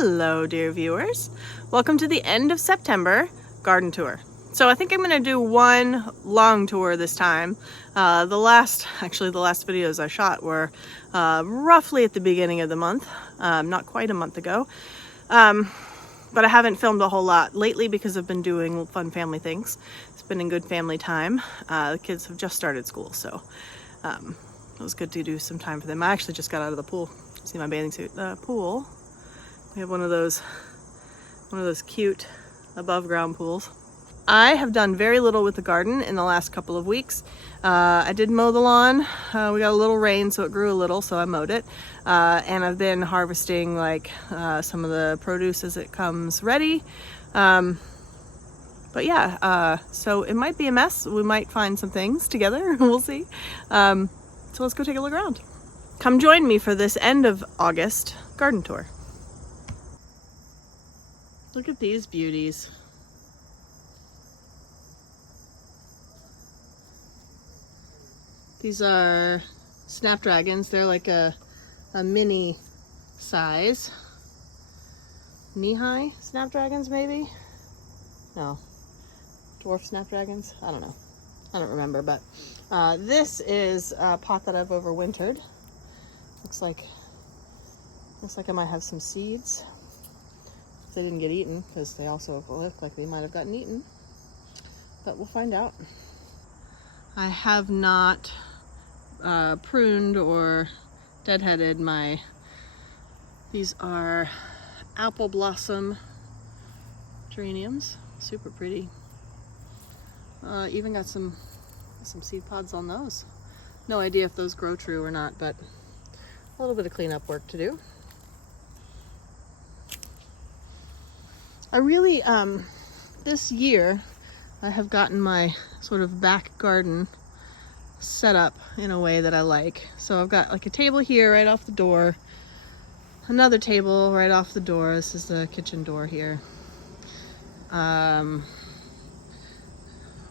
Hello, dear viewers. Welcome to the end of September garden tour. So I think I'm going to do one long tour this time. The last videos I shot were roughly at the beginning of the month, not quite a month ago. But I haven't filmed a whole lot lately because I've been doing fun family things. Spending good family time. The kids have just started school, so it was good to do some time for them. I actually just got out of the pool. See my bathing suit. Pool. We have one of those cute above ground pools. I have done very little with the garden in the last couple of weeks. I did mow the lawn. We got a little rain, so it grew a little, so I mowed it. And I've been harvesting some of the produce as it comes ready. But yeah, so it might be a mess. We might find some things together. We'll see. So let's go take a look around. Come join me for this end of August garden tour. Look at these beauties. These are snapdragons. They're like a mini size. Knee-high snapdragons, maybe? No. Dwarf snapdragons? I don't know. I don't remember, but this is a pot that I've overwintered. Looks like I might have some seeds. They didn't get eaten because they also look like they might have gotten eaten, but we'll find out. I have not pruned or deadheaded these are apple blossom geraniums, super pretty. Even got some seed pods on those. No idea if those grow true or not, but a little bit of cleanup work to do. I really, this year, I have gotten my sort of back garden set up in a way that I like. So I've got like a table here right off the door, another table right off the door. This is the kitchen door here. A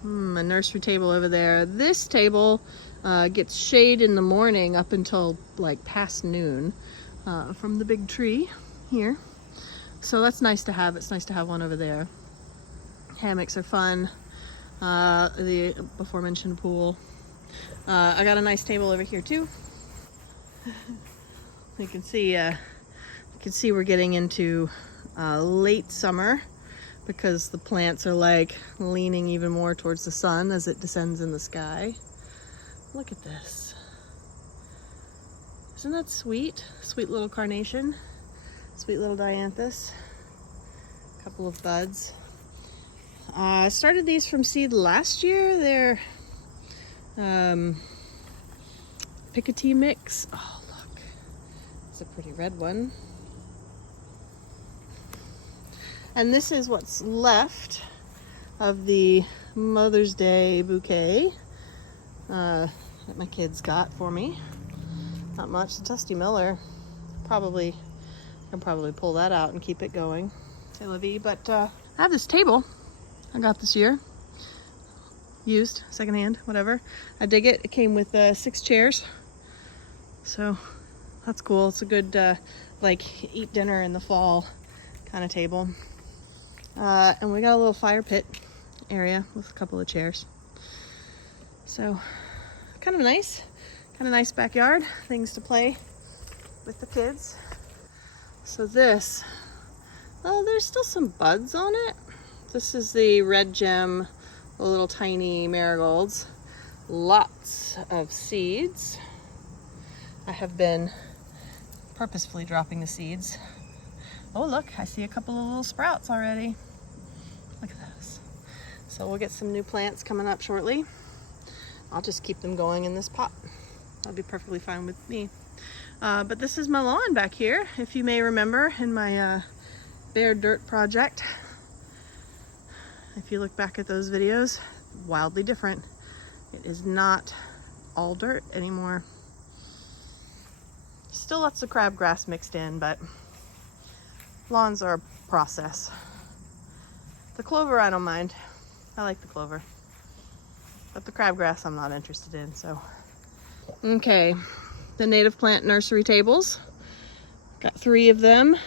nursery table over there. This table gets shade in the morning up until like past noon from the big tree here. So that's nice to have. It's nice to have one over there. Hammocks are fun. The before mentioned pool. I got a nice table over here too. You can see we're getting into late summer because the plants are like leaning even more towards the sun as it descends in the sky. Look at this. Isn't that sweet? Sweet little carnation. Sweet little dianthus. A couple of buds. I started these from seed last year. They're Picotee mix. Oh, look. It's a pretty red one. And this is what's left of the Mother's Day bouquet that my kids got for me. Not much. Dusty Miller. I can probably pull that out and keep it going. C'est la vie. But I have this table I got this year. Used, secondhand, whatever. I dig it. It came with 6 chairs. So that's cool. It's a good like eat dinner in the fall kind of table. And we got a little fire pit area with a couple of chairs. So kind of nice backyard. Things to play with the kids. So this, there's still some buds on it. This is the red gem, the little tiny marigolds. Lots of seeds. I have been purposefully dropping the seeds. Oh look, I see a couple of little sprouts already. Look at those. So we'll get some new plants coming up shortly. I'll just keep them going in this pot. That'll be perfectly fine with me. But this is my lawn back here, if you may remember, in my bare dirt project. If you look back at those videos, wildly different. It is not all dirt anymore. Still lots of crabgrass mixed in, but lawns are a process. The clover I don't mind. I like the clover. But the crabgrass I'm not interested in, so. Okay, the native plant nursery tables. Got 3 of them.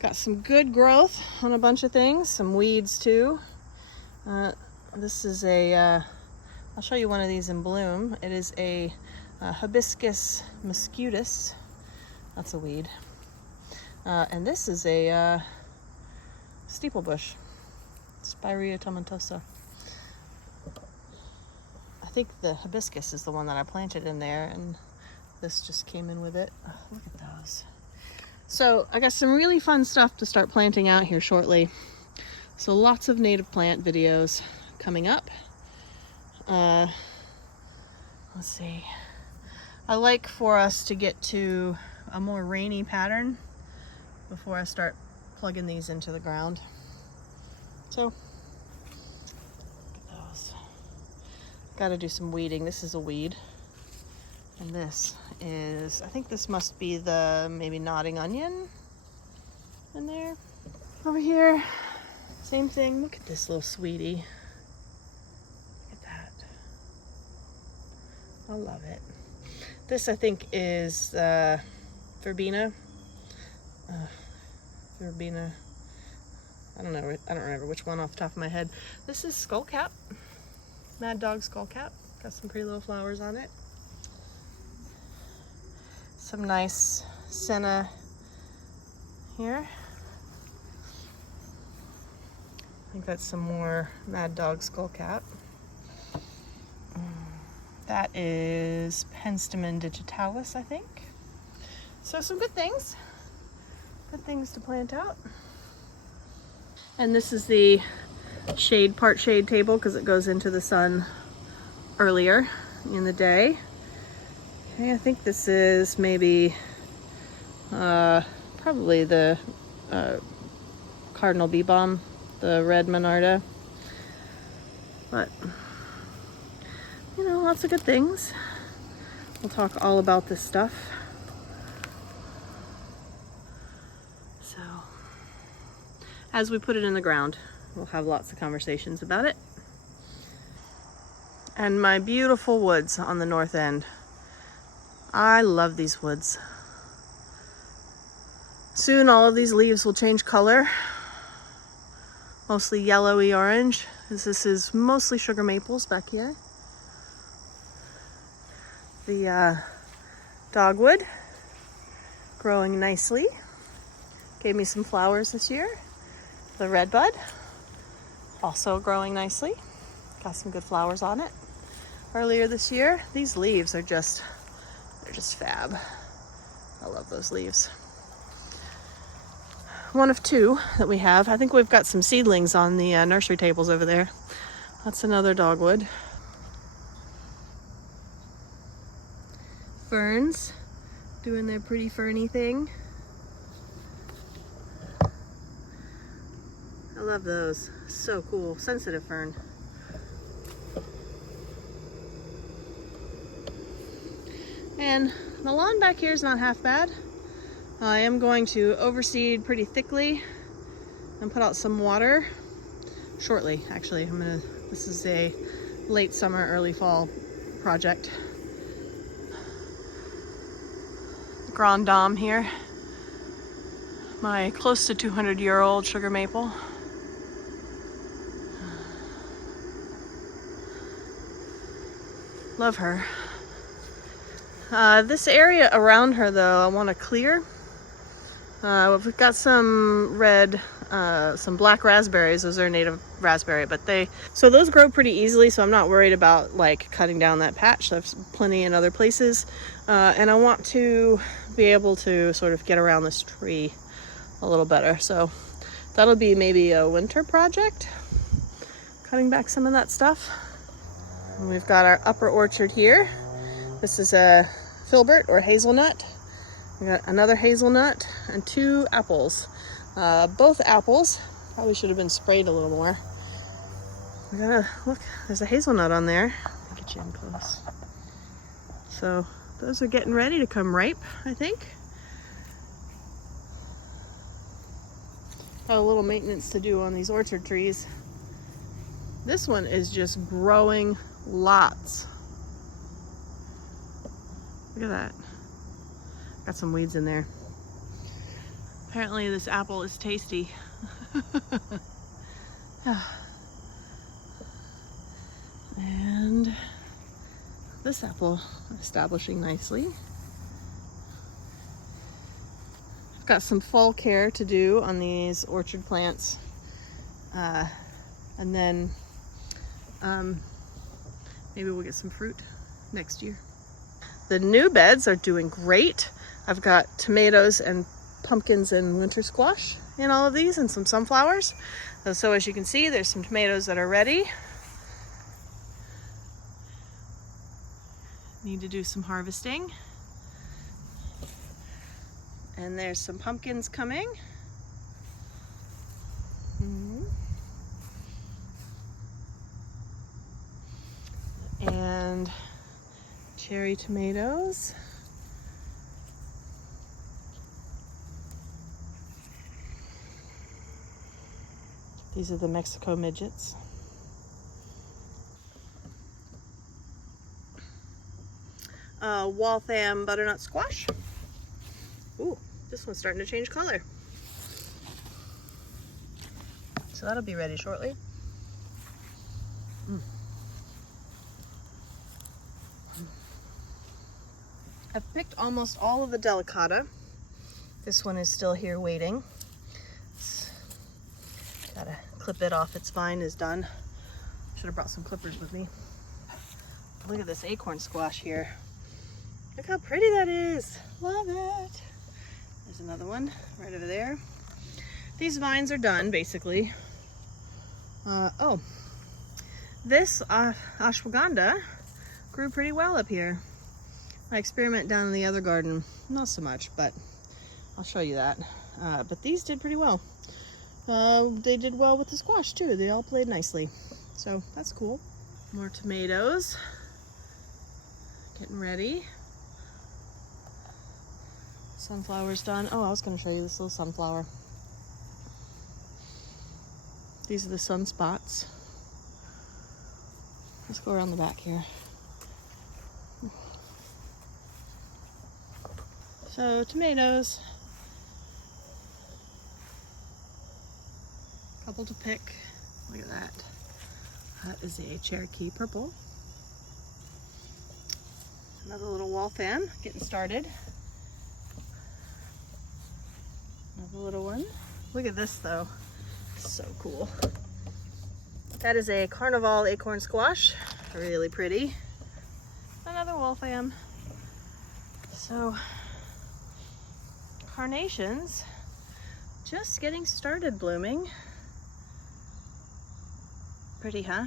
Got some good growth on a bunch of things, some weeds too. This is I'll show you one of these in bloom. It is a hibiscus muscutus. That's a weed. And this is a steeplebush, Spirea tomentosa. I think the hibiscus is the one that I planted in there, and this just came in with it. Oh, look at those. So I got some really fun stuff to start planting out here shortly. So lots of native plant videos coming up. Let's see. I like for us to get to a more rainy pattern before I start plugging these into the ground. So look at those. Got to do some weeding. This is a weed. And this is, I think this must be the maybe nodding onion in there. Over here, same thing. Look at this little sweetie. Look at that. I love it. This I think is verbena. Verbena. I don't know. I don't remember which one off the top of my head. This is skullcap. Mad Dog skullcap. Got some pretty little flowers on it. Some nice senna here. I think that's some more Mad Dog skullcap. That is Penstemon digitalis, I think. So some good things. Good things to plant out. And this is the part shade table because it goes into the sun earlier in the day. Okay, I think this is maybe probably the Cardinal Bee Balm, the red Monarda. But, you know, lots of good things. We'll talk all about this stuff. So, as we put it in the ground, we'll have lots of conversations about it. And my beautiful woods on the north end. I love these woods. Soon all of these leaves will change color. Mostly yellowy orange. This is mostly sugar maples back here. The dogwood growing nicely. Gave me some flowers this year. The redbud also growing nicely. Got some good flowers on it. Earlier this year, these leaves are just fab. I love those leaves. One of two that we have. I think we've got some seedlings on the nursery tables over there. That's another dogwood. Ferns doing their pretty ferny thing. I love those. So cool. Sensitive fern. And the lawn back here is not half bad. I am going to overseed pretty thickly and put out some water shortly. Actually, this is a late summer, early fall project. Grand Dame here. My close to 200-year-old sugar maple. Love her. This area around her, though, I want to clear. We've got some red, some black raspberries. Those are native raspberry, but so those grow pretty easily, so I'm not worried about like cutting down that patch. There's plenty in other places. And I want to be able to sort of get around this tree a little better. So that'll be maybe a winter project, cutting back some of that stuff. And we've got our upper orchard here. This is a filbert or hazelnut. We got another hazelnut and 2 apples. Both apples probably should have been sprayed a little more. We gotta look. There's a hazelnut on there. I'll get you in close. So those are getting ready to come ripe, I think. Got a little maintenance to do on these orchard trees. This one is just growing lots. Look at that. Got some weeds in there. Apparently this apple is tasty. And this apple establishing nicely. I've got some fall care to do on these orchard plants. And then maybe we'll get some fruit next year. The new beds are doing great. I've got tomatoes and pumpkins and winter squash in all of these, and some sunflowers. So as you can see, there's some tomatoes that are ready. Need to do some harvesting. And there's some pumpkins coming. And cherry tomatoes. These are the Mexico midgets. Waltham butternut squash. Ooh, this one's starting to change color. So that'll be ready shortly. I've picked almost all of the delicata. This one is still here waiting. Gotta clip it off. Its vine is done. Should have brought some clippers with me. Look at this acorn squash here. Look how pretty that is. Love it. There's another one right over there. These vines are done basically. This ashwagandha grew pretty well up here. My experiment down in the other garden, not so much, but I'll show you that. But these did pretty well. They did well with the squash too. They all played nicely. So that's cool. More tomatoes. Getting ready. Sunflower's done. Oh, I was going to show you this little sunflower. These are the sunspots. Let's go around the back here. So tomatoes. Couple to pick. Look at that. That is a Cherokee purple. Another little Waltham getting started. Another little one. Look at this though. So cool. That is a Carnival acorn squash. Really pretty. Another Waltham. So carnations just getting started blooming. Pretty, huh?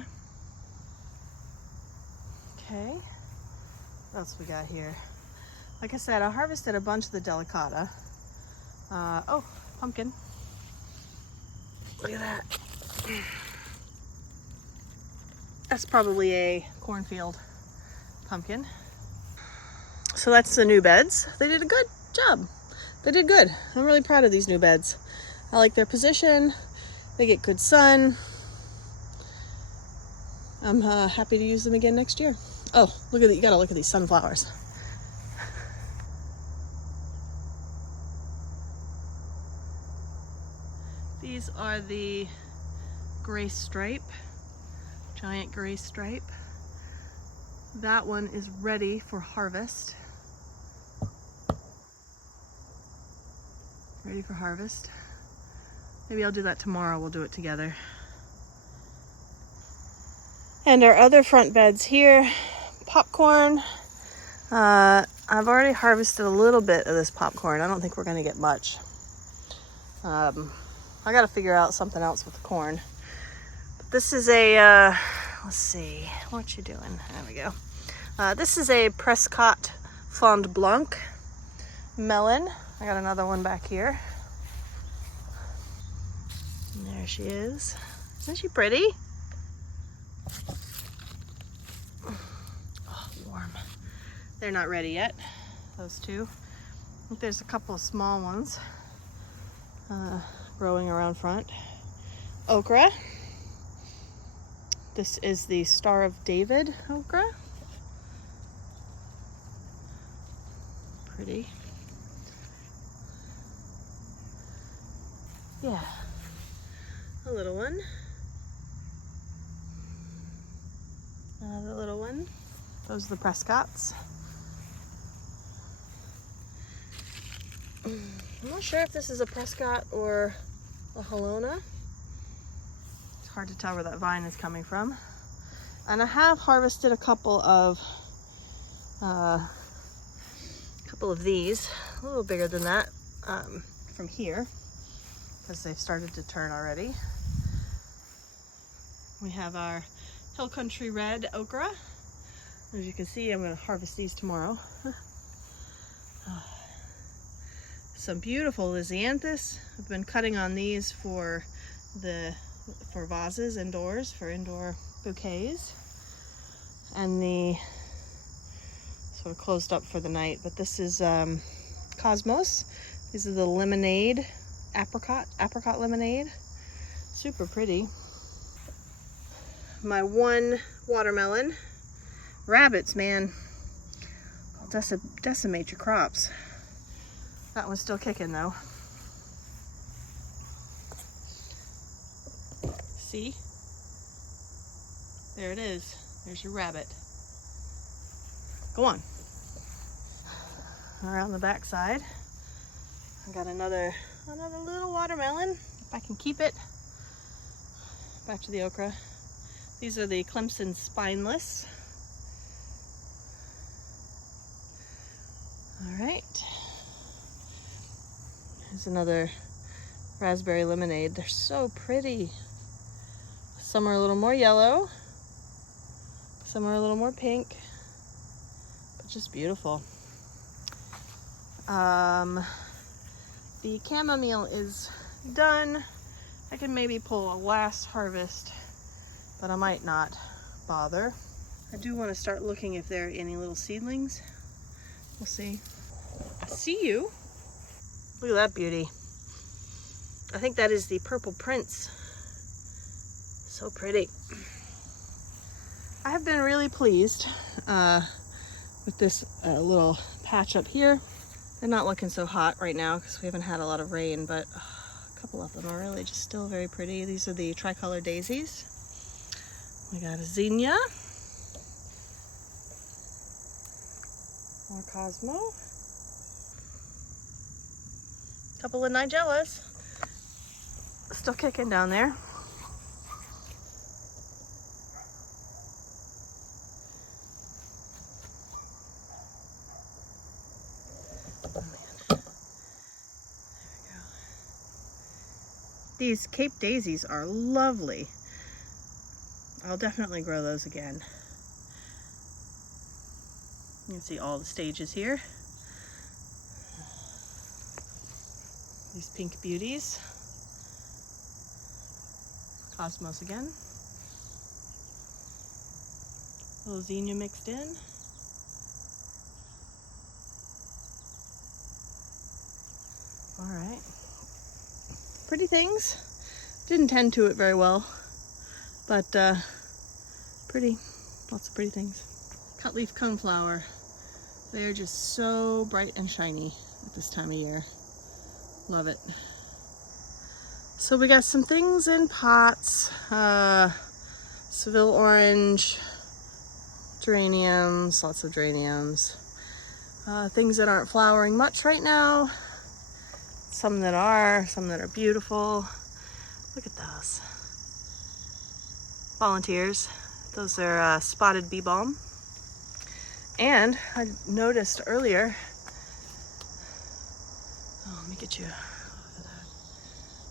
Okay. What else we got here? Like I said, I harvested a bunch of the delicata. Oh, pumpkin. Look at that. That's probably a cornfield pumpkin. So that's the new beds. They did a good job. They did good. I'm really proud of these new beds. I like their position. They get good sun. I'm happy to use them again next year. Oh, look at that. You gotta look at these sunflowers. These are the gray stripe, giant gray stripe. That one is ready for harvest. Ready for harvest. Maybe I'll do that tomorrow. We'll do it together. And our other front beds here, popcorn. I've already harvested a little bit of this popcorn. I don't think we're gonna get much. I gotta figure out something else with the corn. But this is a, let's see, what you doing? There we go. This is a Prescott Fond Blanc melon. I got another one back here. And there she is. Isn't she pretty? Oh, warm. They're not ready yet, those two. I think there's a couple of small ones growing around front. Okra. This is the Star of David okra. Pretty. Yeah, a little one. Another little one. Those are the Prescotts. I'm not sure if this is a Prescott or a Helena. It's hard to tell where that vine is coming from. And I have harvested a couple of these, a little bigger than that, from here, because they've started to turn already. We have our Hill Country Red okra. As you can see, I'm going to harvest these tomorrow. Some beautiful Lisianthus. I've been cutting on these for vases indoors, for indoor bouquets. And the sort of closed up for the night, but this is Cosmos. These are the lemonade, apricot lemonade. Super pretty. My one watermelon. Rabbits, man, they'll decimate your crops. That one's still kicking though. See? There it is. There's your rabbit. Go on. Around the back side, I got another little watermelon, if I can keep it. Back to the okra. These are the Clemson Spineless. All right. Here's another raspberry lemonade. They're so pretty. Some are a little more yellow. Some are a little more pink. But just beautiful. The chamomile is done. I can maybe pull a last harvest, but I might not bother. I do want to start looking if there are any little seedlings. We'll see. I see you. Look at that beauty. I think that is the Purple Prince. So pretty. I have been really pleased with this little patch up here. They're not looking so hot right now because we haven't had a lot of rain, but a couple of them are really just still very pretty. These are the tricolor daisies. We got a zinnia. More Cosmo. Couple of Nigellas. Still kicking down there. Oh man. There we go. These Cape daisies are lovely. I'll definitely grow those again. You can see all the stages here. These pink beauties. Cosmos again. A little zinnia mixed in. All right. Pretty things. Didn't tend to it very well, but pretty. Lots of pretty things. Cutleaf coneflower. They're just so bright and shiny at this time of year. Love it. So we got some things in pots. Seville orange, geraniums, lots of geraniums. Things that aren't flowering much right now. Some that are beautiful. Look at those. Volunteers. Those are spotted bee balm. And I noticed earlier, oh, let me get you.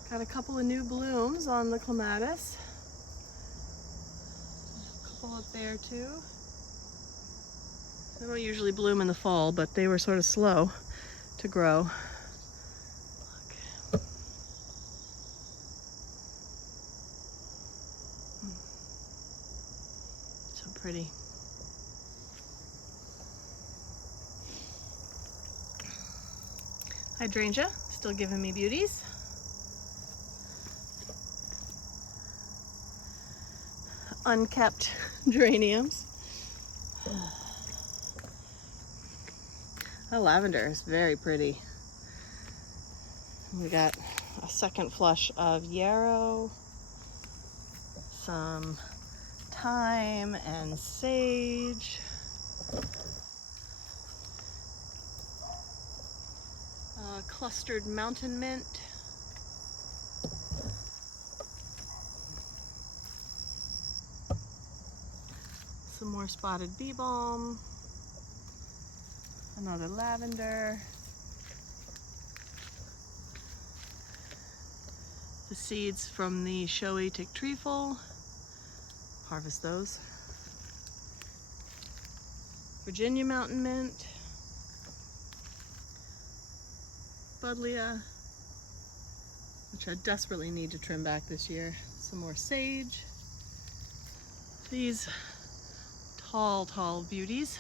Got a couple of new blooms on the clematis. A couple up there too. They don't usually bloom in the fall, but they were sort of slow to grow. Look. So pretty. Hydrangea, still giving me beauties. Unkept geraniums. Oh, lavender is very pretty. We got a second flush of yarrow, some thyme and sage, clustered mountain mint, some more spotted bee balm, another lavender, the seeds from the showy tick trefoil, harvest those, Virginia mountain mint, buddleia, which I desperately need to trim back this year, some more sage, these tall beauties.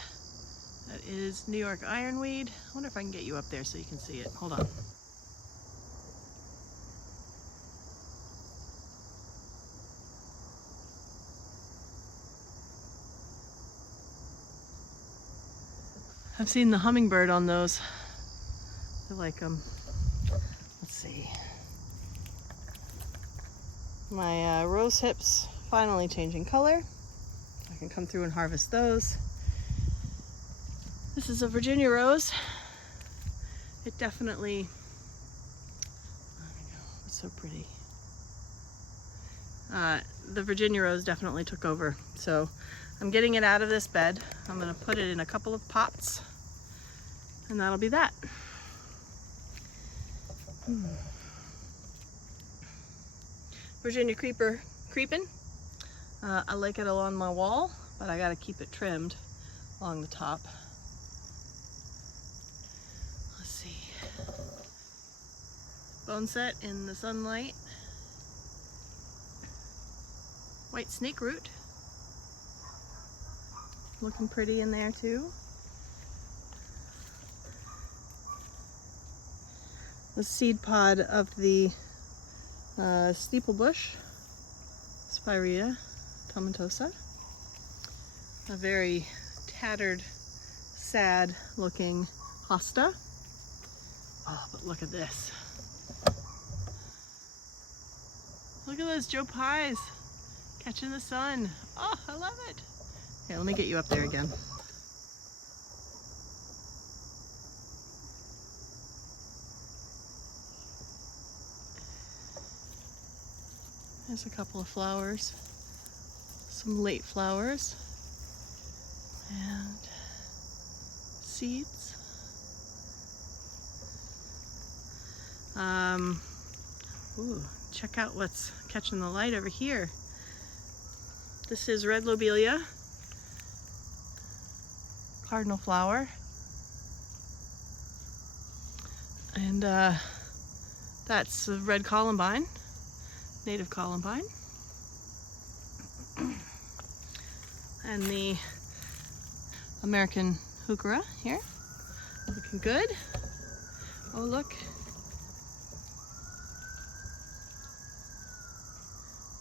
That is New York ironweed. I wonder if I can get you up there so you can see it. Hold on. I've seen the hummingbird on those. I like them. Let's see. My rose hips finally changing color. I can come through and harvest those. This is a Virginia rose. It definitely, oh my God, it's so pretty. The Virginia rose definitely took over. So I'm getting it out of this bed. I'm gonna put it in a couple of pots and that'll be that. Virginia creeper creeping. I like it along my wall, but I gotta keep it trimmed along the top. Let's see. Bone set in the sunlight. White snake root. Looking pretty in there too. The seed pod of the steeple bush, Spirea tomentosa. A very tattered, sad looking hosta. Oh, but look at this. Look at those Joe Pies catching the sun. Oh, I love it. Okay, let me get you up there again. There's a couple of flowers, some late flowers, and seeds. Ooh, check out what's catching the light over here. This is red lobelia, cardinal flower, and that's the red columbine. Native columbine, and the American heuchera here, looking good. Oh look,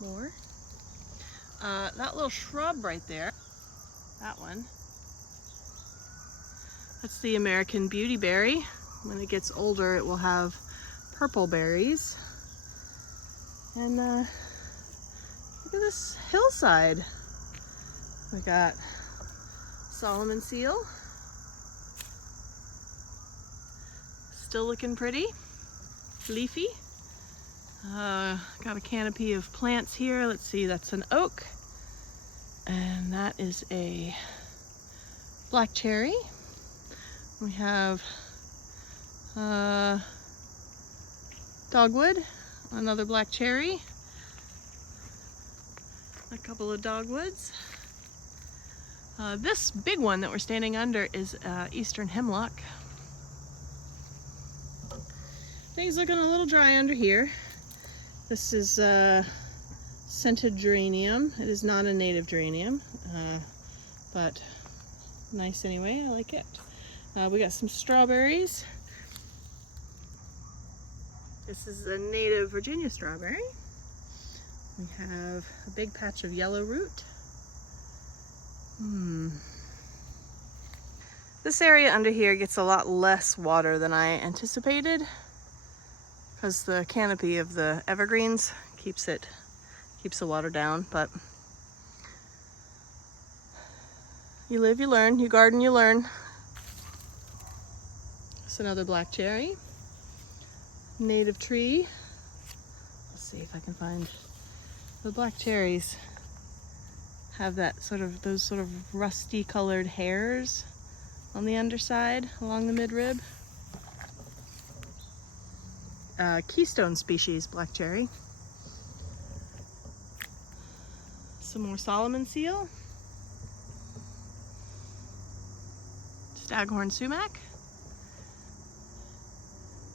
more. That little shrub right there, that one, that's the American beautyberry. When it gets older, it will have purple berries. And look at this hillside. We got Solomon seal. Still looking pretty. Leafy. Got a canopy of plants here. Let's see, that's an oak. And that is a black cherry. We have dogwood. Another black cherry, a couple of dogwoods. This big one that we're standing under is eastern hemlock. Things looking a little dry under here. This is scented geranium. It is not a native geranium, but nice anyway. I like it. We got some strawberries. This is a native Virginia strawberry. We have a big patch of yellow root. This area under here gets a lot less water than I anticipated. because the canopy of the evergreens keeps the water down. But you live, you learn. You garden, you learn. It's another black cherry, native tree. Let's see if I can find the black cherries. Have those sort of rusty colored hairs on the underside along the midrib. Keystone species black cherry. Some more Solomon seal. Staghorn sumac.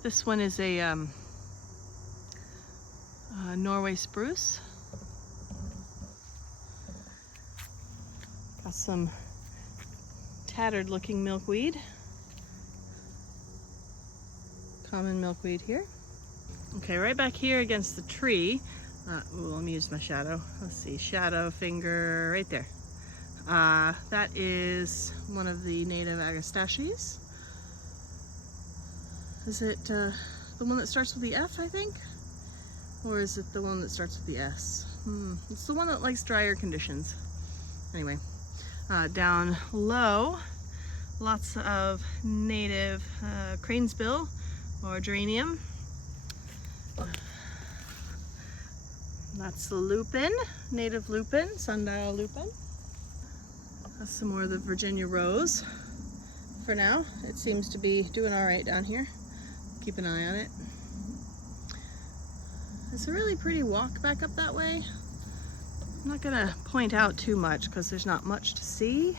This one is a Norway spruce. Got some tattered looking milkweed. Common milkweed here. Okay, right back here against the tree. Let me use my shadow. Let's see, shadow finger right there. That is one of the native agastaches. Is it the one that starts with the F, I think? Or is it the one that starts with the S? It's the one that likes drier conditions. Anyway, down low, lots of native cranesbill or geranium. That's the lupin, native lupin, sundial lupin. That's some more of the Virginia rose. For now, it seems to be doing all right down here. Keep an eye on it. It's a really pretty walk back up that way. I'm not gonna point out too much because there's not much to see,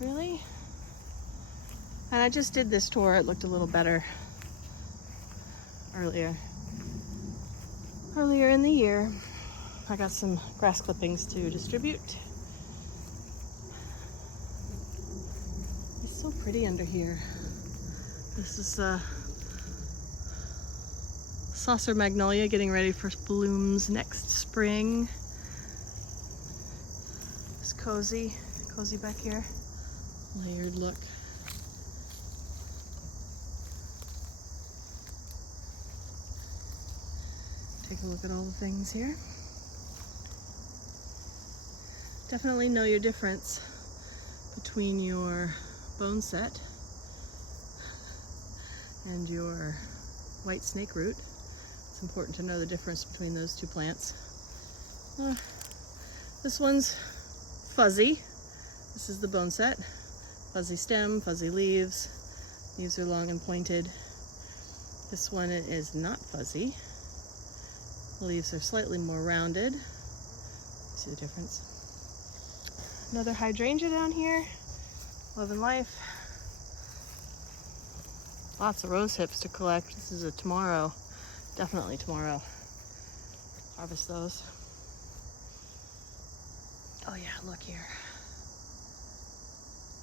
really. And I just did this tour. It looked a little better earlier in the year. I got some grass clippings to distribute. It's so pretty under here. This is saucer magnolia getting ready for blooms next spring. It's cozy back here. Layered look. Take a look at all the things here. Definitely know your difference between your bone set and your white snake root. It's important to know the difference between those two plants. This one's fuzzy. This is the bone set. Fuzzy stem, fuzzy leaves. Leaves are long and pointed. This one is not fuzzy. The leaves are slightly more rounded. See the difference? Another hydrangea down here. Love and life. Lots of rose hips to collect. This is a tomorrow. Definitely tomorrow. Harvest those. Oh yeah, look here.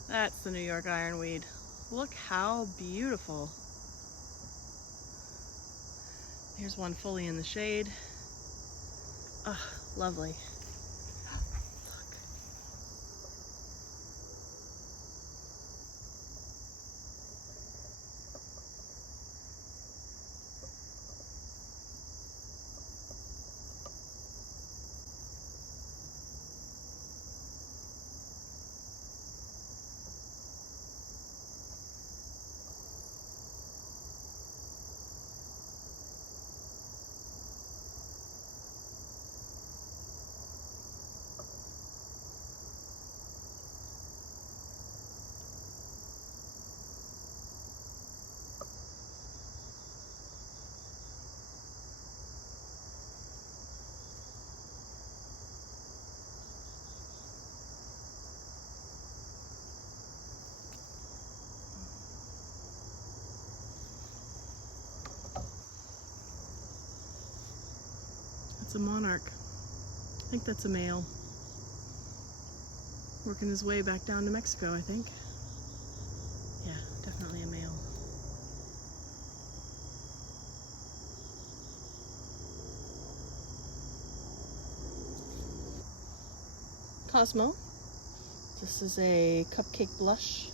That's the New York ironweed. Look how beautiful. Here's one fully in the shade. Oh, lovely. Look. That's a monarch. I think that's a male. Working his way back down to Mexico, I think. Yeah, definitely a male. Cosmo. This is a cupcake blush.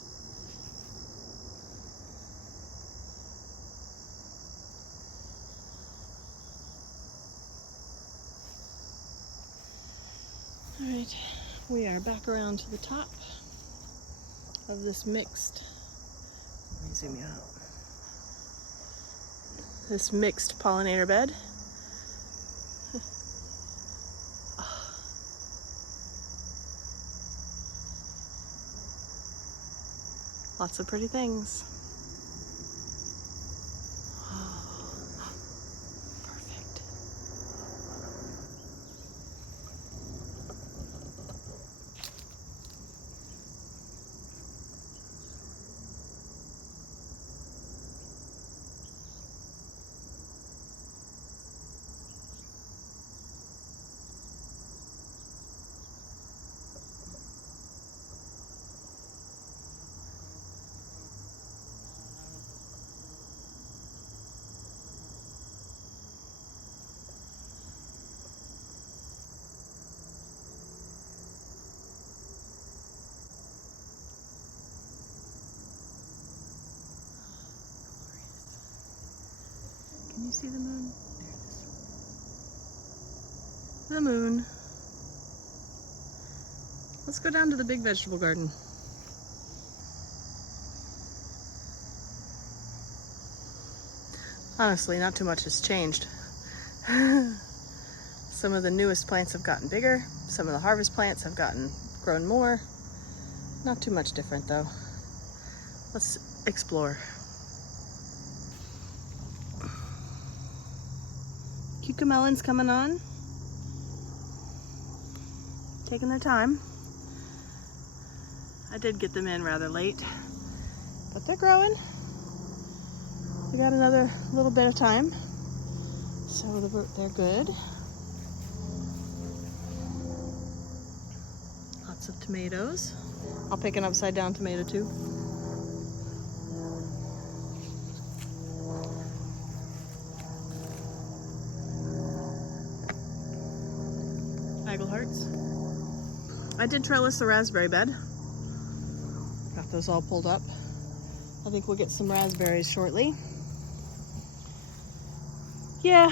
right, we are back around to the top of this mixed, let me zoom you out, this mixed pollinator bed. Lots of pretty things. Perfect. Can you see the moon? There it is. The moon. Let's go down to the big vegetable garden. Honestly, not too much has changed. Some of the newest plants have gotten bigger. Some of the harvest plants have grown more. Not too much different though. Let's explore. Cucamelons coming on. Taking their time. I did get them in rather late, but they're growing. They got another little bit of time, so they're good. Lots of tomatoes. I'll pick an upside down tomato too. Hearts. I did trellis the raspberry bed. Got those all pulled up. I think we'll get some raspberries shortly. Yeah.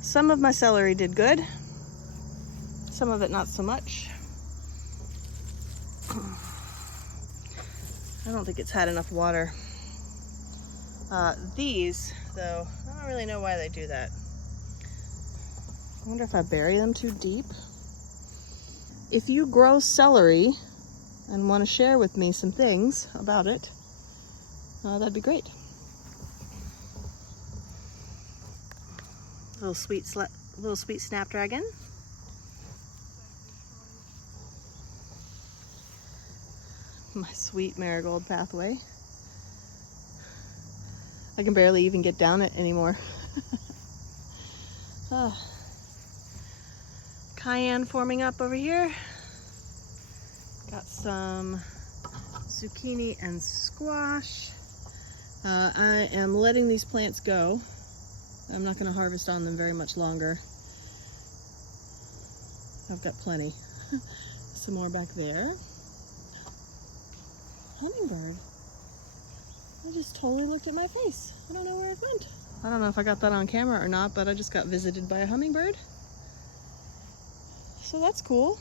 Some of my celery did good. Some of it not so much. I don't think it's had enough water. These, though, I don't really know why they do that. I wonder if I bury them too deep. If you grow celery and want to share with me some things about it, that'd be great. Little sweet snapdragon. My sweet marigold pathway. I can barely even get down it anymore. Cayenne forming up over here. Got some zucchini and squash. I am letting these plants go. I'm not going to harvest on them very much longer. I've got plenty. Some more back there. Hummingbird. I just totally looked at my face. I don't know where it went. I don't know if I got that on camera or not, but I just got visited by a hummingbird. So that's cool.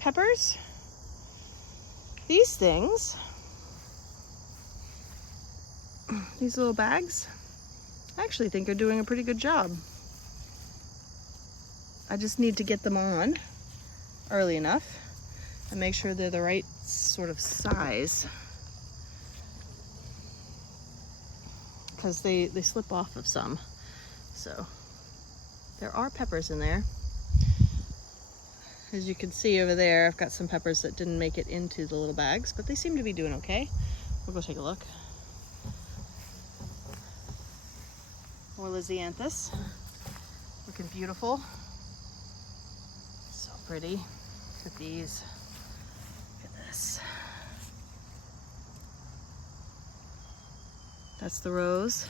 Peppers. These things, these little bags, I actually think are doing a pretty good job. I just need to get them on early enough and make sure they're the right sort of size, because they slip off of some. So there are peppers in there. As you can see over there, I've got some peppers that didn't make it into the little bags, but they seem to be doing okay. We'll go take a look. More Lysianthus, looking beautiful. So pretty. Look at these. Look at this. That's the rose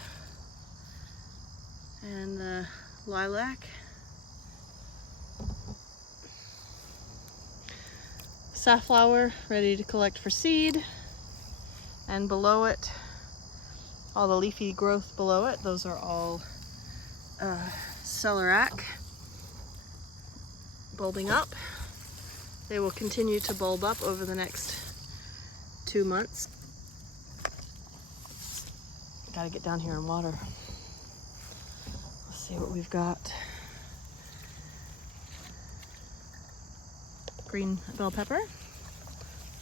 and the lilac. Safflower ready to collect for seed, and below it, all the leafy growth below it, those are all celerac bulbing up. They will continue to bulb up over the next 2 months. Gotta get down here and water. Let's see what we've got. Green bell pepper.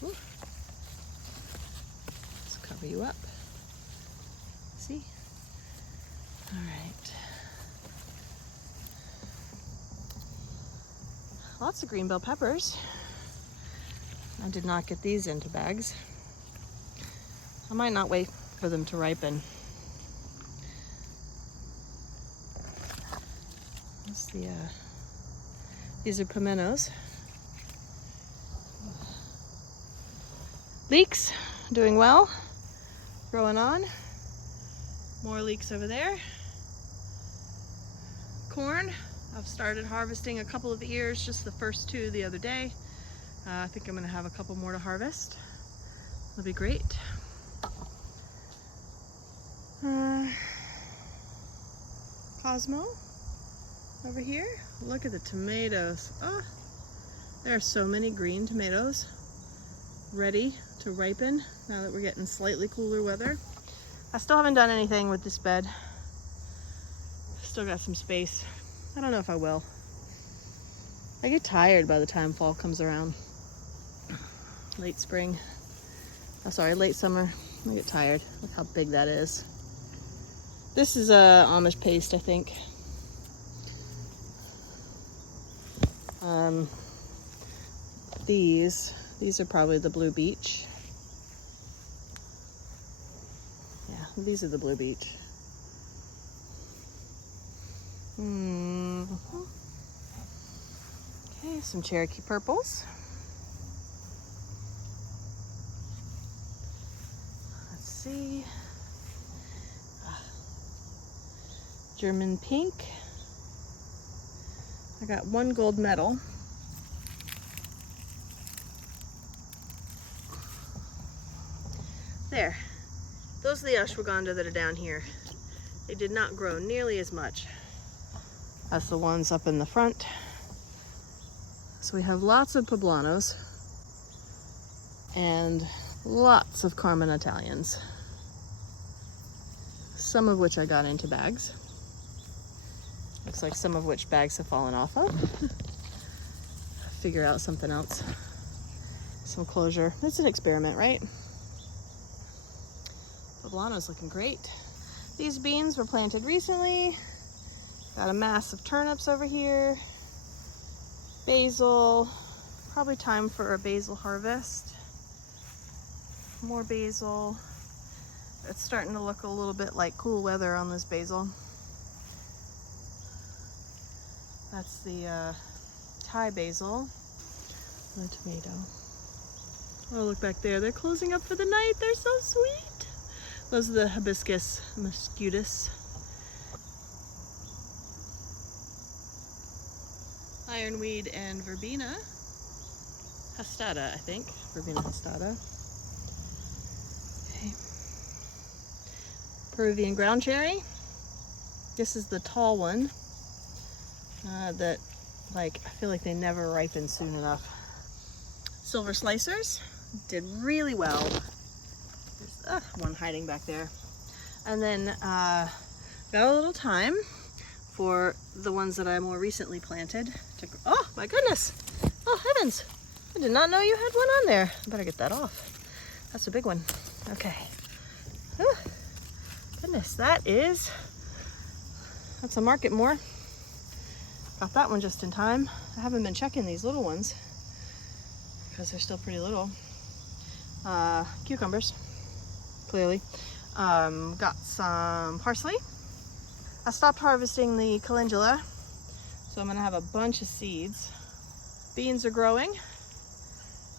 Ooh. Let's cover you up. See? All right. Lots of green bell peppers. I did not get these into bags. I might not wait for them to ripen. That's the, these are pimentos. Leeks, doing well, growing on. More leeks over there. Corn, I've started harvesting a couple of ears, just the first 2 the other day. I think I'm gonna have a couple more to harvest. That'll be great. Cosmo over here. Look at the tomatoes. Oh, there are so many green tomatoes ready to ripen now that we're getting slightly cooler weather. I still haven't done anything with this bed. Still got some space. I don't know if I will. I get tired by the time fall comes around. Late spring. Oh, sorry, late summer. I get tired. Look how big that is. This is Amish paste, I think. These are probably the blue beech. Yeah, these are the blue beech. Okay, some Cherokee purples. Let's see. German pink. I got 1 gold medal. There. Those are the ashwagandha that are down here. They did not grow nearly as much as the ones up in the front. So we have lots of poblanos and lots of Carmen Italians. Some of which I got into bags. Looks like some of which bags have fallen off of. Figure out something else. Some closure. It's an experiment, right? Poblano's looking great. These beans were planted recently. Got a mass of turnips over here. Basil. Probably time for a basil harvest. More basil. It's starting to look a little bit like cool weather on this basil. That's the Thai basil. And a tomato. Oh, look back there. They're closing up for the night. They're so sweet. Those are the hibiscus muscutus. Ironweed and verbena. Hastata, I think. Verbena hastata. Okay. Peruvian ground cherry. This is the tall one that, like, I feel like they never ripen soon enough. Silver slicers did really well. There's one hiding back there. And then got a little time for the ones that I more recently planted. Oh my goodness! Oh heavens! I did not know you had one on there. I better get that off. That's a big one. Okay. Whew. Goodness, that's a market more. Got that one just in time. I haven't been checking these little ones because they're still pretty little. Cucumbers, clearly. Got some parsley. I stopped harvesting the calendula, so I'm gonna have a bunch of seeds. Beans are growing.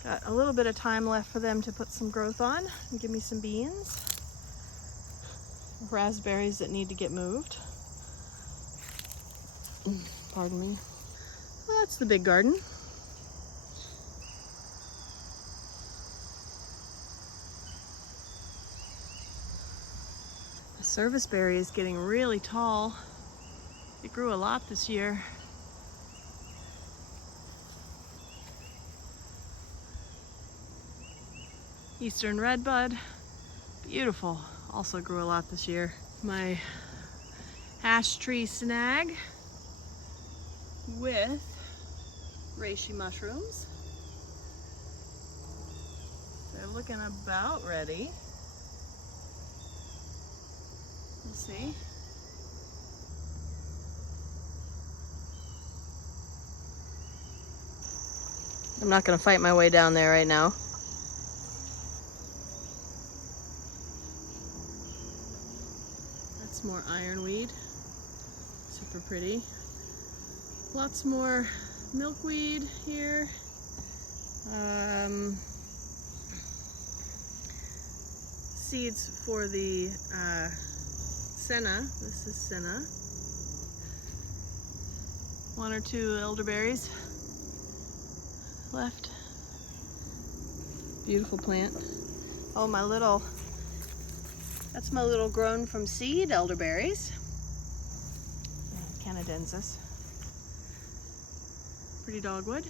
Got a little bit of time left for them to put some growth on and give me some beans. Raspberries that need to get moved. Pardon me. Well, that's the big garden. The serviceberry is getting really tall. It grew a lot this year. Eastern redbud, beautiful, also grew a lot this year. My ash tree snag with reishi mushrooms. They're looking about ready. We'll see. I'm not going to fight my way down there right now. That's more ironweed. Super pretty. Lots more milkweed here. Seeds for the senna. This is senna. 1 or 2 elderberries left. Beautiful plant. Oh, that's my little grown from seed elderberries. Canadensis. Pretty dogwood,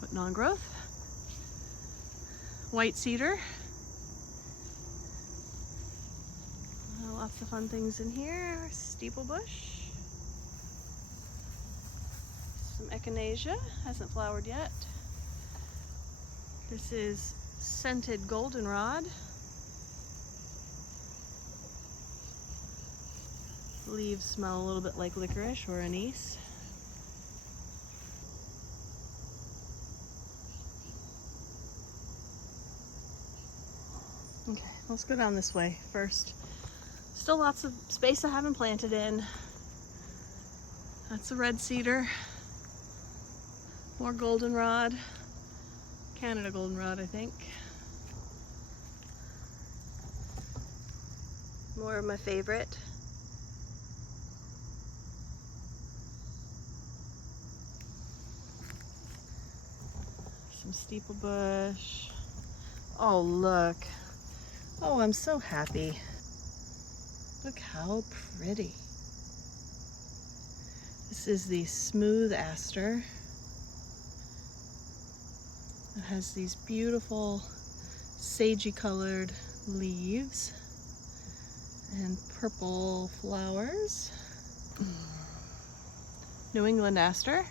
but non-growth. White cedar. Lots of fun things in here. Steeple bush. Some echinacea, hasn't flowered yet. This is scented goldenrod. Leaves smell a little bit like licorice or anise. Okay, let's go down this way first. Still lots of space I haven't planted in. That's a red cedar. More goldenrod. Canada goldenrod, I think. More of my favorite. Some steeple bush. Oh, look. Oh, I'm so happy. Look how pretty. This is the smooth aster. It has these beautiful sagey colored leaves and purple flowers. New England aster.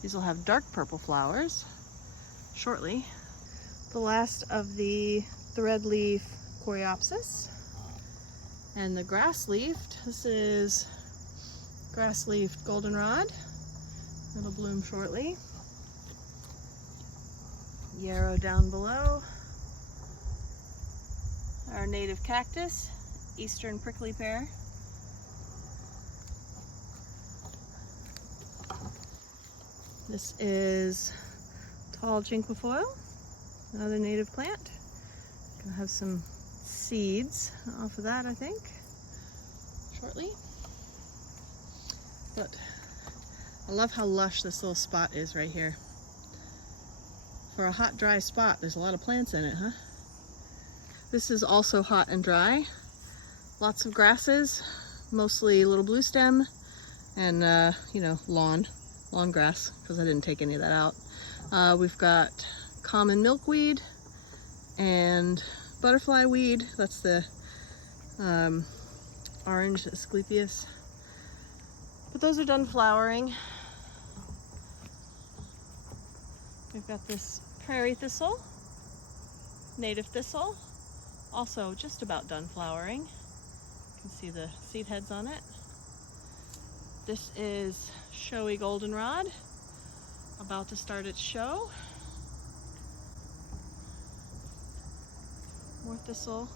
These will have dark purple flowers shortly. The last of the threadleaf coreopsis. And the grass-leafed, this is grass-leafed goldenrod. It'll bloom shortly. Yarrow down below. Our native cactus, eastern prickly pear. This is tall cinquefoil, another native plant. Gonna have some seeds off of that, I think, shortly. But I love how lush this little spot is right here. For a hot, dry spot, there's a lot of plants in it, huh? This is also hot and dry. Lots of grasses, mostly little blue stem, and lawn grass, because I didn't take any of that out. We've got common milkweed and butterfly weed. That's the orange Asclepias. But those are done flowering. We've got this prairie thistle, native thistle, also just about done flowering. You can see the seed heads on it. This is showy goldenrod, about to start its show. More thistle,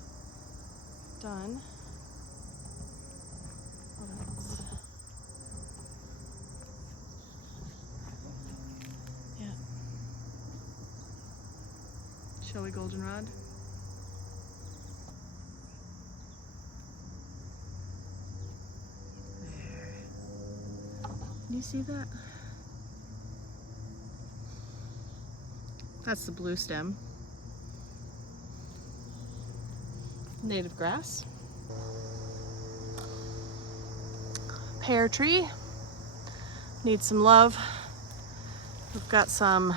done. Oh, that's, yeah. Showy goldenrod. There. Can you see that? That's the blue stem. Native grass. pear tree. Needs some love. We've got some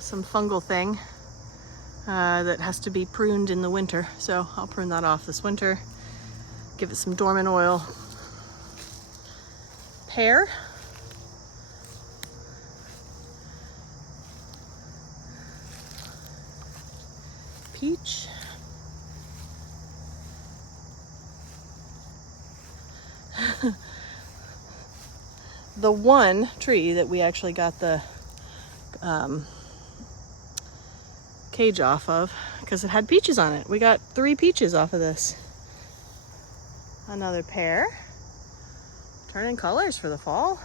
fungal thing that has to be pruned in the winter. So I'll prune that off this winter. Give it some dormant oil. Pear. Peach. The one tree that we actually got the cage off of because it had peaches on it. We got 3 peaches off of this. Another pear. Turning colors for the fall.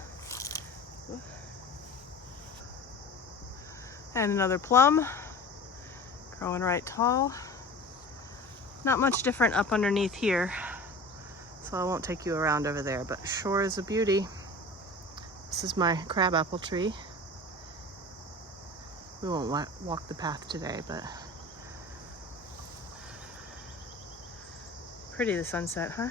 And another plum. Growing right tall. Not much different up underneath here, so I won't take you around over there, but sure is a beauty. This is my crabapple tree. We won't walk the path today, but pretty the sunset, huh?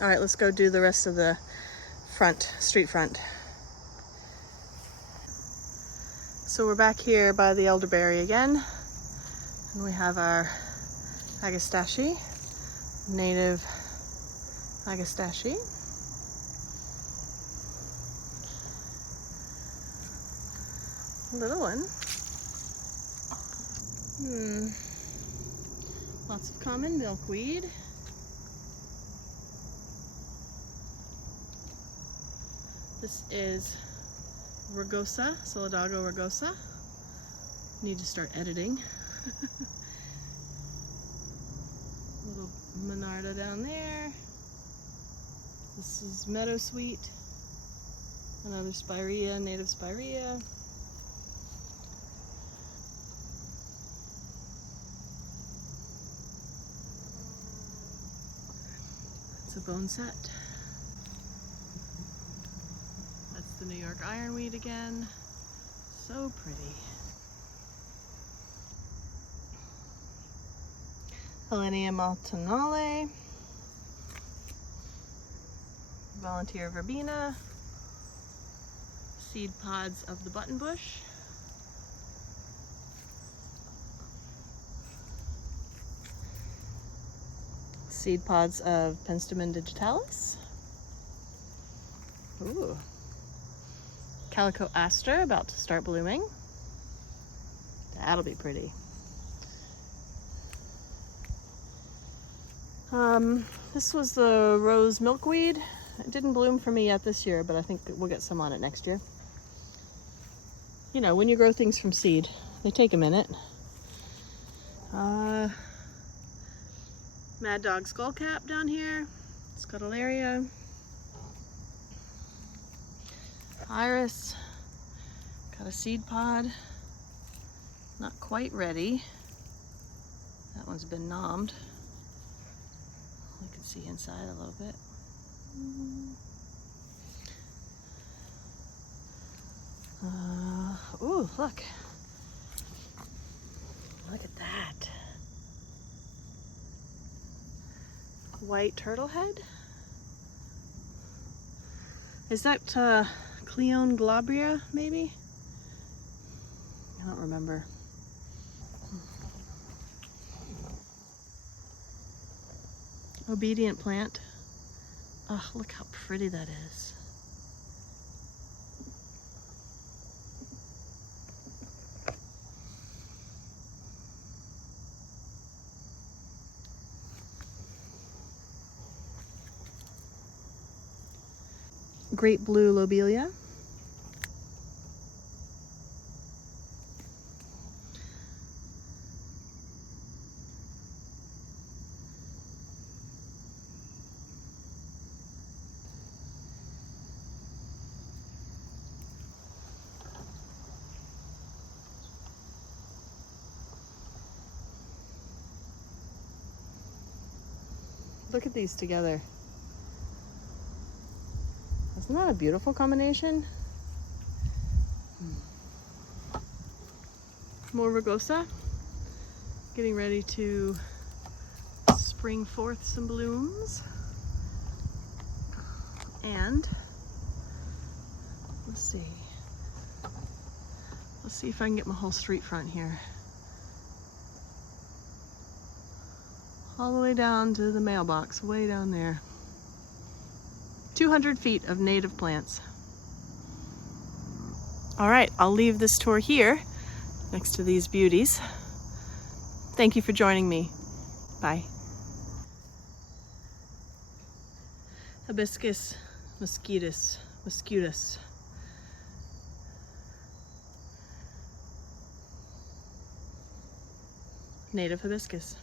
All right, let's go do the rest of the street front. So we're back here by the elderberry again, and we have our agastache, native agastache. Little one. Lots of common milkweed. This is rugosa, Solidago rugosa. Need to start editing. Little monarda down there. This is meadowsweet. Another spirea, native spirea. It's a bone set. That's the New York ironweed again. So pretty. Helenia maltonale. Volunteer verbena. Seed pods of the buttonbush. Seed pods of Penstemon digitalis. Ooh. Calico aster about to start blooming. That'll be pretty. This was the rose milkweed. It didn't bloom for me yet this year, but I think we'll get some on it next year. You know, when you grow things from seed, they take a minute. Mad Dog skullcap down here. Scutellaria. Iris. Got a seed pod. Not quite ready. That one's been nommed. You can see inside a little bit. Ooh, look. Look at that. White turtle head? Is that Cleone glabria, maybe? I don't remember. Obedient plant. Oh, look how pretty that is. Great blue lobelia. Look at these together. Isn't that a beautiful combination? More rugosa. Getting ready to bring forth some blooms. And let's see if I can get my whole street front here. All the way down to the mailbox, way down there. 200 feet of native plants. All right, I'll leave this tour here next to these beauties. Thank you for joining me. Bye. Hibiscus mosquitus. Native hibiscus.